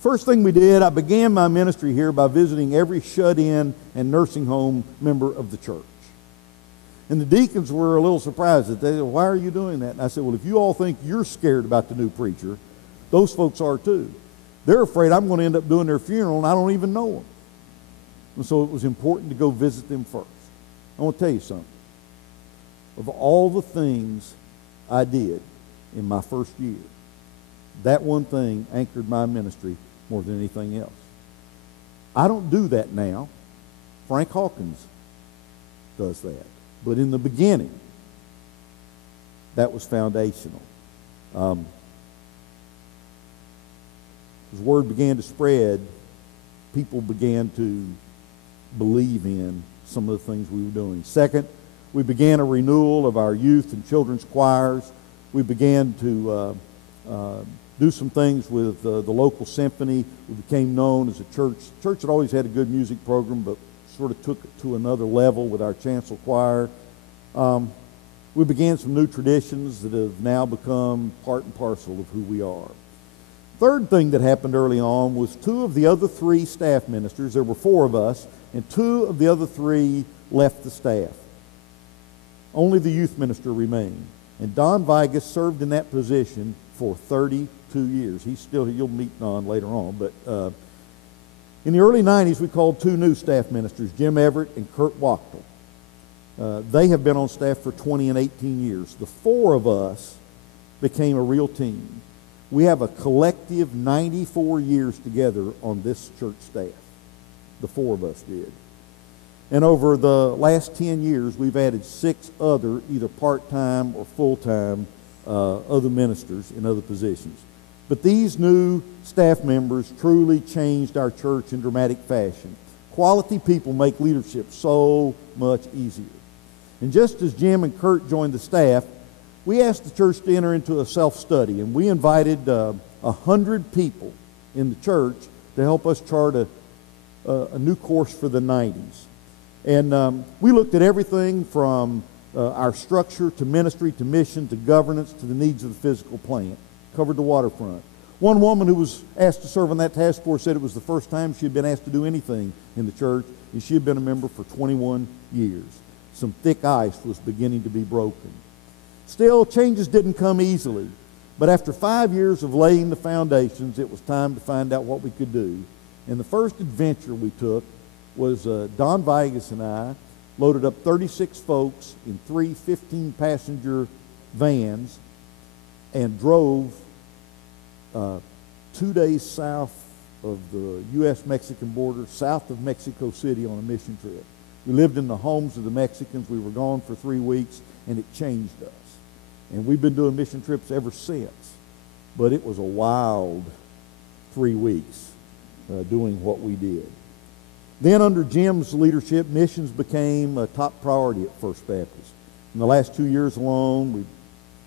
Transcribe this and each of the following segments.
First thing we did, I began my ministry here by visiting every shut-in and nursing home member of the church. And the deacons were a little surprised. They said, why are you doing that? And I said, well, if you all think you're scared about the new preacher, those folks are too. They're afraid I'm going to end up doing their funeral and I don't even know them. And so it was important to go visit them first. I want to tell you something. Of all the things I did in my first year, that one thing anchored my ministry more than anything else. I don't do that now. Frank Hawkins does that. But in the beginning, that was foundational. As word began to spread, people began to believe in some of the things we were doing. Second, we began a renewal of our youth and children's choirs. We began to do some things with the local symphony. We became known as a church. The church had always had a good music program, but sort of took it to another level with our chancel choir. We began some new traditions that have now become part and parcel of who we are. Third thing that happened early on was two of the other three staff ministers, there were four of us, and two of the other three left the staff. Only the youth minister remained. And Don Vigas served in that position for 32 years. You'll meet Don later on, but in the early 90s, we called two new staff ministers, Jim Everett and Kurt Wachtel. They have been on staff for 20 and 18 years. The four of us became a real team. We have a collective 94 years together on this church staff. The four of us did. And over the last 10 years, we've added 6 other, either part-time or full-time, other ministers in other positions. But these new staff members truly changed our church in dramatic fashion. Quality people make leadership so much easier. And just as Jim and Kurt joined the staff, we asked the church to enter into a self-study, and we invited 100 people in the church to help us chart a new course for the 90s. And we looked at everything from our structure to ministry to mission to governance to the needs of the physical plant. Covered the waterfront. One woman who was asked to serve on that task force said it was the first time she had been asked to do anything in the church, and she had been a member for 21 years. Some thick ice was beginning to be broken. Still, changes didn't come easily, but after 5 years of laying the foundations, it was time to find out what we could do. And the first adventure we took was Don Vigas and I loaded up 36 folks in 3 15-passenger vans and drove 2 days south of the U.S.-Mexican border, south of Mexico City on a mission trip. We lived in the homes of the Mexicans. We were gone for 3 weeks, and it changed us. And we've been doing mission trips ever since. But it was a wild 3 weeks doing what we did. Then under Jim's leadership, missions became a top priority at First Baptist. In the last 2 years alone,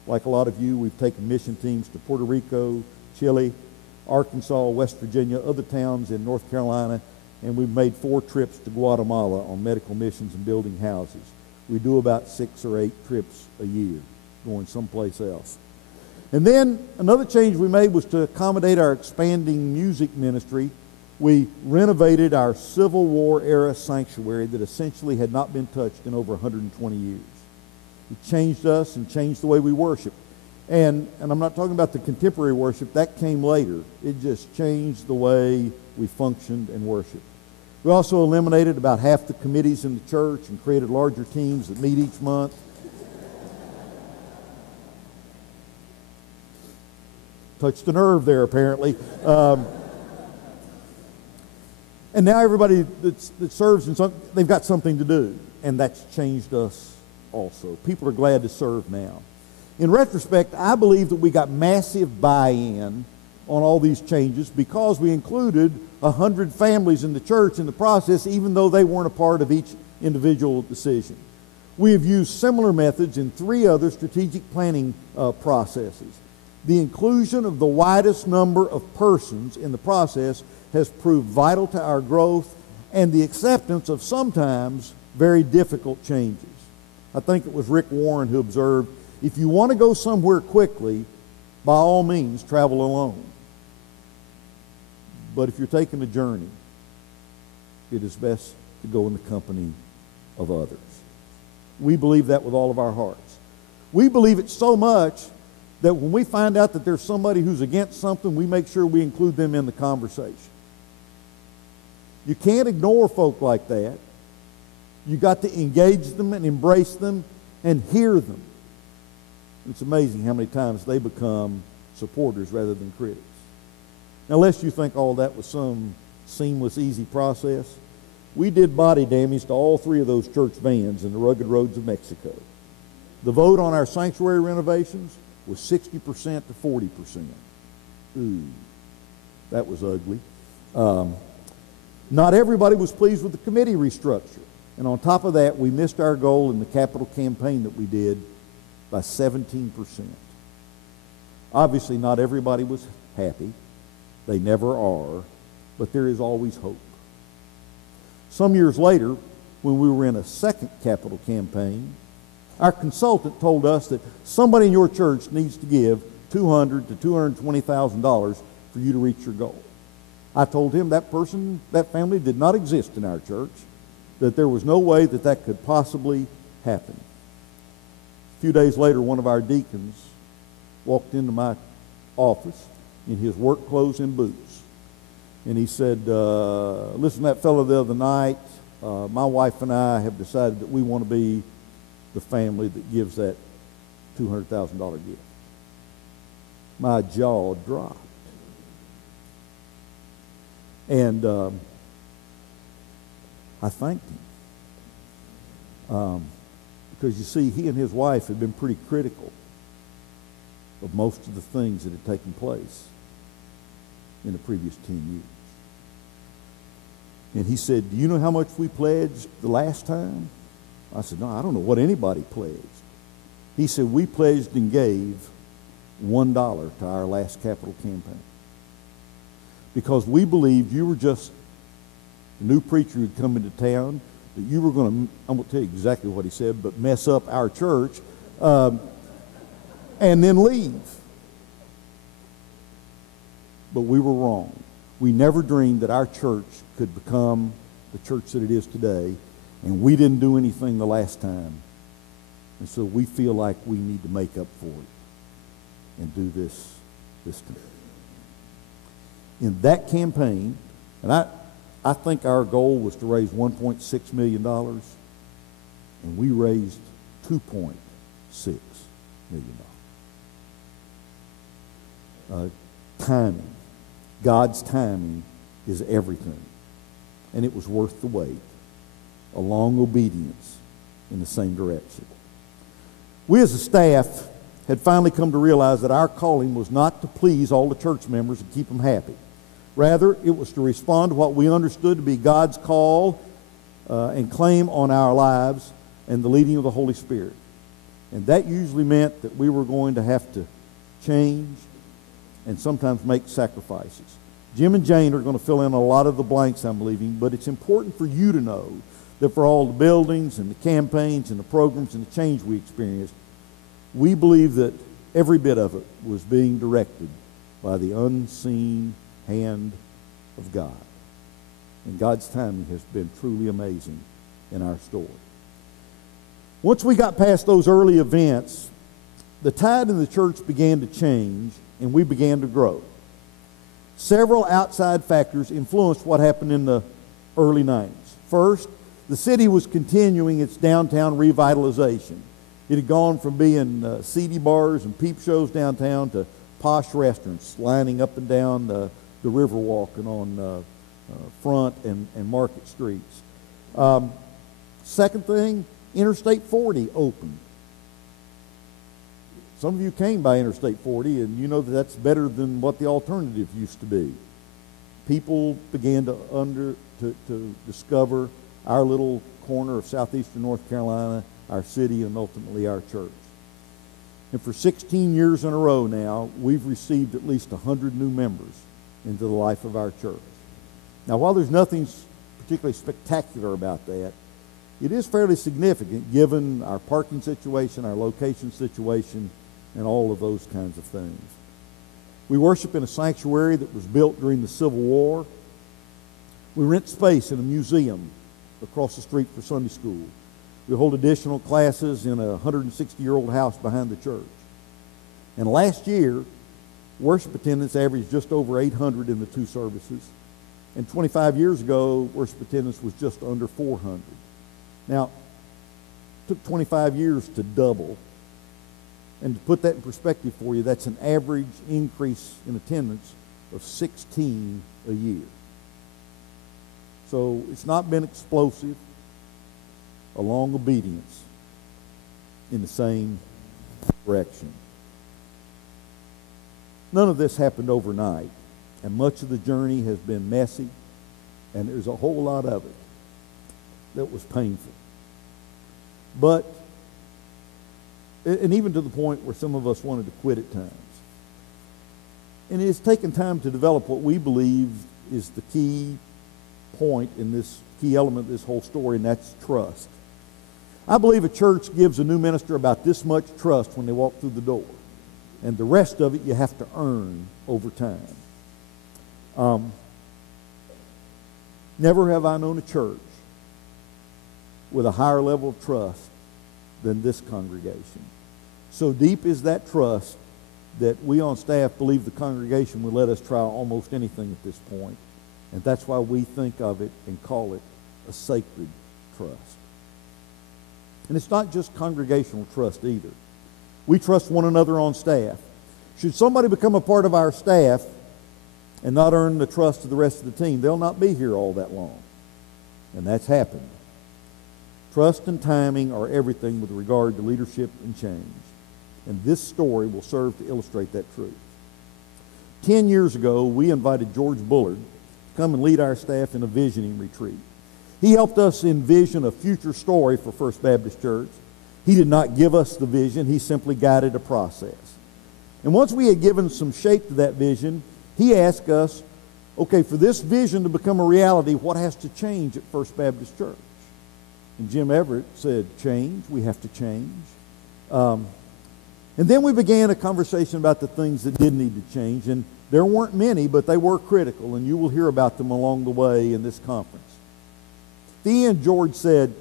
like a lot of you, we've taken mission teams to Puerto Rico, Chile, Arkansas, West Virginia, other towns in North Carolina, and we've made 4 trips to Guatemala on medical missions and building houses. We do about 6 or 8 trips a year, going someplace else. And then another change we made was to accommodate our expanding music ministry. We renovated our Civil War era sanctuary that essentially had not been touched in over 120 years. It changed us and changed the way we worship. And I'm not talking about the contemporary worship. That came later. It just changed the way we functioned and worshiped. We also eliminated about half the committees in the church and created larger teams that meet each month. Touched a nerve there, apparently. And now everybody that serves in some, they've got something to do, and that's changed us also. People are glad to serve now. In retrospect, I believe that we got massive buy-in on all these changes because we included 100 families in the church in the process, even though they weren't a part of each individual decision. We have used similar methods in 3 other strategic planning processes. The inclusion of the widest number of persons in the process has proved vital to our growth and the acceptance of sometimes very difficult changes. I think it was Rick Warren who observed, if you want to go somewhere quickly, by all means, travel alone. But if you're taking a journey, it is best to go in the company of others. We believe that with all of our hearts. We believe it so much that when we find out that there's somebody who's against something, we make sure we include them in the conversation. You can't ignore folk like that. You got to engage them and embrace them and hear them. It's amazing how many times they become supporters rather than critics. Now, lest you think all that was some seamless, easy process, we did body damage to all three of those church vans in the rugged roads of Mexico. The vote on our sanctuary renovations was 60% to 40%. Ooh, that was ugly. Not everybody was pleased with the committee restructure. And on top of that, we missed our goal in the capital campaign that we did by 17%. Obviously, not everybody was happy. They never are. But there is always hope. Some years later, when we were in a second capital campaign, our consultant told us that somebody in your church needs to give $200,000 to $220,000 for you to reach your goal. I told him that person, that family did not exist in our church, that there was no way that that could possibly happen. A few days later, one of our deacons walked into my office in his work clothes and boots. And he said, listen, that fellow the other night, my wife and I have decided that we want to be the family that gives that $200,000 gift. My jaw dropped. And I thanked him. Because you see, he and his wife had been pretty critical of most of the things that had taken place in the previous 10 years. And he said, do you know how much we pledged the last time? I said, no, I don't know what anybody pledged. He said, we pledged and gave $1 to our last capital campaign. Because we believed you were just a new preacher who'd come into town, that you were going to, I'm going to tell you exactly what he said, but mess up our church and then leave. But we were wrong. We never dreamed that our church could become the church that it is today, and we didn't do anything the last time. And so we feel like we need to make up for it and do this time. In that campaign, and I think our goal was to raise $1.6 million, and we raised $2.6 million. Timing. God's timing is everything. And it was worth the wait. A long obedience in the same direction. We as a staff had finally come to realize that our calling was not to please all the church members and keep them happy. Rather, it was to respond to what we understood to be God's call and claim on our lives and the leading of the Holy Spirit. And that usually meant that we were going to have to change and sometimes make sacrifices. Jim and Jane are going to fill in a lot of the blanks I'm leaving, but it's important for you to know that for all the buildings and the campaigns and the programs and the change we experienced, we believe that every bit of it was being directed by the unseen hand of God. And God's timing has been truly amazing in our story. Once we got past those early events, the tide in the church began to change and we began to grow. Several outside factors influenced what happened in the early 90s. First, the city was continuing its downtown revitalization. It had gone from being seedy bars and peep shows downtown to posh restaurants lining up and down the Riverwalk and on Front and Market Streets. Second thing, Interstate 40 opened. Some of you came by Interstate 40 and you know that that's better than what the alternative used to be. People began to discover our little corner of southeastern North Carolina, our city, and ultimately our church. And for 16 years in a row now, we've received at least 100 new members into the life of our church. Now, while there's nothing particularly spectacular about that, it is fairly significant given our parking situation, our location situation, and all of those kinds of things. We worship in a sanctuary that was built during the Civil War. We rent space in a museum across the street for Sunday school. We hold additional classes in a 160-year-old house behind the church. And last year, worship attendance averaged just over 800 in the two services. And 25 years ago, worship attendance was just under 400. Now, it took 25 years to double. And to put that in perspective for you, that's an average increase in attendance of 16 a year. So it's not been explosive, a long obedience in the same direction. None of this happened overnight, and much of the journey has been messy, and there's a whole lot of it that was painful. But, and even to the point where some of us wanted to quit at times. And it has taken time to develop what we believe is the key point in this key element of this whole story, and that's trust. I believe a church gives a new minister about this much trust when they walk through the door. And the rest of it you have to earn over time. Never have I known a church with a higher level of trust than this congregation. So deep is that trust that we on staff believe the congregation will let us try almost anything at this point. And that's why we think of it and call it a sacred trust. And it's not just congregational trust either. We trust one another on staff. Should somebody become a part of our staff and not earn the trust of the rest of the team, they'll not be here all that long. And that's happened. Trust and timing are everything with regard to leadership and change. And this story will serve to illustrate that truth. 10 years ago, we invited George Bullard to come and lead our staff in a visioning retreat. He helped us envision a future story for First Baptist Church. He did not give us the vision. He simply guided a process. And once we had given some shape to that vision, he asked us, okay, for this vision to become a reality, what has to change at First Baptist Church? And Jim Everett said, change. We have to change. And then we began a conversation about the things that did need to change. And there weren't many, but they were critical. And you will hear about them along the way in this conference. At the end, George said,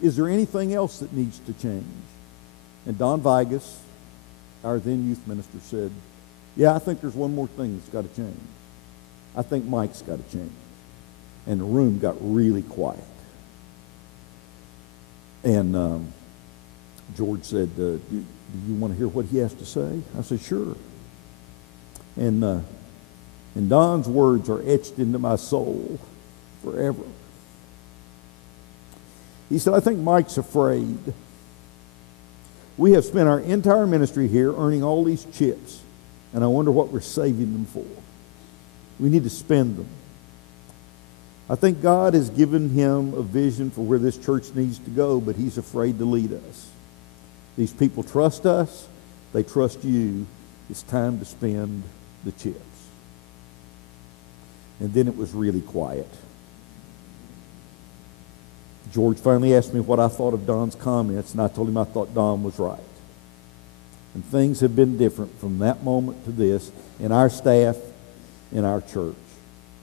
is there anything else that needs to change? And Don Vigas, our then youth minister, said, yeah, I think there's one more thing that's got to change. I think Mike's got to change. And the room got really quiet. And George said, do you want to hear what he has to say? I said, sure. And Don's words are etched into my soul forever. He said, I think Mike's afraid. We have spent our entire ministry here earning all these chips, and I wonder what we're saving them for. We need to spend them. I think God has given him a vision for where this church needs to go, but he's afraid to lead us. These people trust us. They trust you. It's time to spend the chips. And then it was really quiet. George finally asked me what I thought of Don's comments, and I told him I thought Don was right. And things have been different from that moment to this in our staff, in our church.